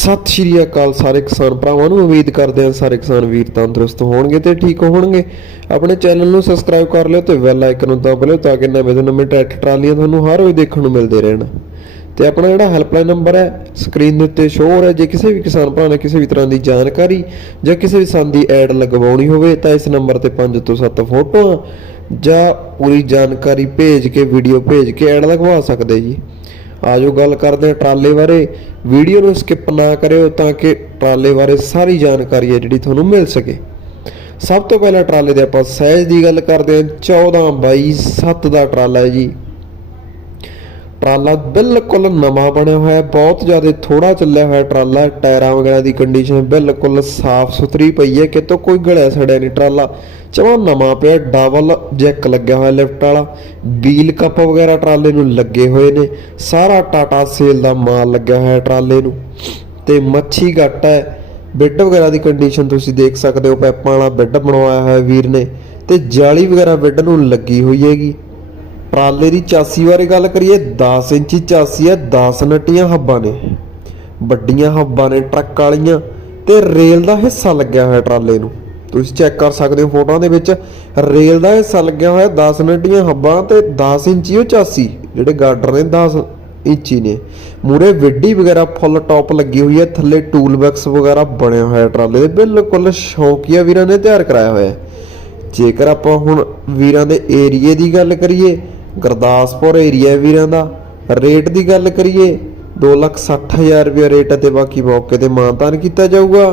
ਸਤਿ ਸ਼੍ਰੀ ਅਕਾਲ ਸਾਰੇ ਕਿਸਾਨ ਭਰਾਵਾਂ ਨੂੰ, ਉਮੀਦ ਕਰਦੇ ਹਾਂ ਸਾਰੇ ਕਿਸਾਨ ਵੀਰ ਤੰਦਰੁਸਤ ਹੋਣਗੇ ਤੇ ਠੀਕ ਹੋਣਗੇ। ਆਪਣੇ ਚੈਨਲ ਨੂੰ ਸਬਸਕ੍ਰਾਈਬ ਕਰ ਲਿਓ ਤੇ ਬੈਲ ਆਈਕਨ ਨੂੰ ਦਬਾ ਲਿਓ ਤਾਂ ਕਿ ਨਵੇਂ ਤੋਂ ਨਵੇਂ ਟਰੈਕਟਰ ਟਰਾਲੀਆਂ ਤੁਹਾਨੂੰ ਹਰ ਰੋਜ਼ ਦੇਖਣ ਨੂੰ ਮਿਲਦੇ ਰਹਿਣ। ਤੇ ਆਪਣਾ ਜਿਹੜਾ ਹੈਲਪਲਾਈਨ ਨੰਬਰ ਹੈ ਸਕਰੀਨ ਦੇ ਉੱਤੇ ਸ਼ੋਅ ਹੋ ਰਿਹਾ, ਜੇ ਕਿਸੇ ਵੀ ਕਿਸਾਨ ਭਰਾ ਨੇ ਕਿਸੇ ਵੀ ਤਰ੍ਹਾਂ ਦੀ ਜਾਣਕਾਰੀ ਜਾਂ ਕਿਸੇ ਵੀ ਸੰਦ ਦੀ ਐਡ ਲਗਵਾਉਣੀ ਹੋਵੇ ਤਾਂ ਇਸ ਨੰਬਰ ਤੇ 5 ਤੋਂ 7 ਫੋਟੋਆਂ ਜਾਂ ਪੂਰੀ ਜਾਣਕਾਰੀ ਭੇਜ ਕੇ ਵੀਡੀਓ ਭੇਜ ਕੇ ਐਡ ਲਗਵਾ ਸਕਦੇ ਜੀ। ਆਜੋ ਗੱਲ ਕਰਦੇ ਹਾਂ ਟਰਾਲੇ ਬਾਰੇ। ਵੀਡੀਓ ਨੂੰ ਸਕਿਪ ਨਾ ਕਰਿਓ ਤਾਂ ਕਿ ਟਰਾਲੇ ਬਾਰੇ ਸਾਰੀ ਜਾਣਕਾਰੀ ਹੈ ਜਿਹੜੀ ਤੁਹਾਨੂੰ ਮਿਲ ਸਕੇ। ਸਭ ਤੋਂ ਪਹਿਲਾਂ ਟਰਾਲੇ ਦੇ ਆਪਾਂ ਸਾਈਜ਼ ਦੀ ਗੱਲ ਕਰਦੇ ਹਾਂ। 14 ਬਾਈ 7 ਦਾ ਟਰਾਲਾ ਹੈ ਜੀ। ਟਰਾਲਾ ਬਿਲਕੁਲ ਨਵਾਂ ਬਣਿਆ ਹੋਇਆ ਬਹੁਤ ਜ਼ਿਆਦਾ ਥੋੜਾ ਚੱਲਿਆ ਹੋਇਆ ਟਰਾਲਾ, ਟਾਇਰਾਂ ਵਗੈਰਾ ਦੀ ਕੰਡੀਸ਼ਨ ਬਿਲਕੁਲ ਸਾਫ਼ ਸੁਥਰੀ ਪਈ ਹੈ, ਕਿਤੋਂ ਕੋਈ ਗਲਿਆ ਸੜਿਆ ਨਹੀਂ ਟਰਾਲਾ। ਜਮਾਂ ਨਵਾਂ ਪਿਆ, ਡਬਲ ਜੈਕ ਲੱਗਿਆ ਹੋਇਆ ਲਿਫਟ ਵਾਲਾ ਵੀਲ ਕੱਪ ਵਗੈਰਾ ਟਰਾਲੇ ਨੂੰ ਲੱਗੇ ਹੋਏ ਨੇ, ਸਾਰਾ ਟਾਟਾ ਸੇਲ ਦਾ ਮਾਲ ਲੱਗਿਆ ਹੋਇਆ ਟਰਾਲੇ ਨੂੰ। ਤੇ ਮੱਛੀ ਘੱਟ ਹੈ ਬੈੱਡ ਵਗੈਰਾ ਦੀ ਕੰਡੀਸ਼ਨ ਤੁਸੀਂ ਦੇਖ ਸਕਦੇ ਹੋ, ਪੈਪਾਂ ਵਾਲਾ ਬੈੱਡ ਬਣਵਾਇਆ ਹੋਇਆ ਵੀਰ ਨੇ, ਤੇ ਜਾਲੀ ਵਗੈਰਾ ਬੈੱਡ ਨੂੰ ਲੱਗੀ ਹੋਈ ਹੈਗੀ। ਟਰਾਲੇ ਦੀ ਚਾਸੀ ਬਾਰੇ ਗੱਲ ਕਰੀਏ 10 ਇੰਚੀ ਚਾਸੀ ਹੈ 10 ਨਟੀਆਂ ਹੱਬਾਂ ਨੇ। ਵੱਡੀਆਂ ਹੱਬਾਂ ਨੇ, ਟਰੱਕ ਵਾਲੀਆਂ। ਤੇ ਰੇਲ ਦਾ ਹਿੱਸਾ ਲੱਗਿਆ ਹੋਇਆ ਟਰਾਲੇ ਨੂੰ। ਤੁਸੀਂ ਚੈੱਕ ਕਰ ਸਕਦੇ ਹੋ ਫੋਟੋਆਂ ਦੇ ਵਿੱਚ, ਰੇਲ ਦਾ ਹਿੱਸਾ ਲੱਗਿਆ ਹੋਇਆ 10 ਨਟੀਆਂ ਹੱਬਾਂ ਤੇ 10 ਇੰਚੀ ਉਹ ਚਾਸੀ। ਜਿਹੜੇ ਗਾਰਡਰ ਨੇ 10 ਇੰਚੀ ਨੇ। ਮੂਰੇ ਵਿੱਡੀ ਵਗੈਰਾ ਫੁੱਲ ਟੌਪ ਲੱਗੀ ਹੋਈ ਹੈ, ਥੱਲੇ ਟੂਲ ਬਾਕਸ ਵਗੈਰਾ ਬਣਿਆ ਹੋਇਆ ਟਰਾਲੇ ਦੇ। ਬਿਲਕੁਲ ਸ਼ੌਕੀਆ ਵੀਰਾਂ ਨੇ ਤਿਆਰ ਕਰਾਇਆ ਹੋਇਆ। ਜੇਕਰ ਆਪਾਂ ਹੁਣ ਵੀਰਾਂ ਦੇ ਏਰੀਏ ਦੀ ਗੱਲ ਕਰੀਏ ਗੁਰਦਾਸਪੁਰ ਏਰੀਆ ਵੀਰਾਂ ਦਾ। ਰੇਟ ਦੀ ਗੱਲ ਕਰੀਏ 260000 ਰੁਪਏ ਰੇਟ ਅਤੇ ਬਾਕੀ ਮੌਕੇ ਤੇ ਮਾਨਤਾਨ ਕੀਤਾ ਜਾਊਗਾ।